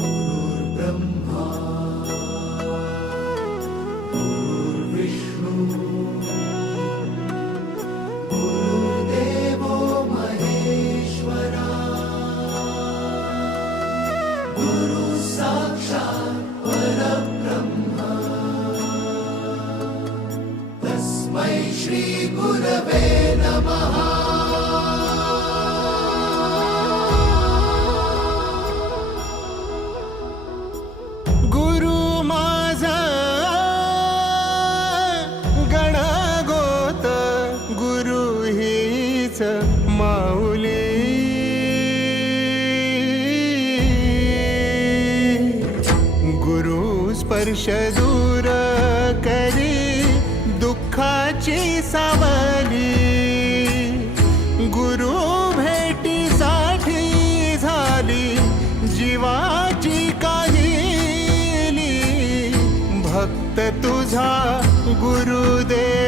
गुरुर्ब्रह्मा गुरुर्विष्णू गुरुर्देवो महेश्वरा गुरु साक्षात् परब्रह्म तस्मै श्री गुरवे नमः। माऊली गुरु स्पर्श दूर करी दुःखाची सावली गुरु भेटीसाठी झाली जीवाची काहिली भक्त तुझा गुरुदेव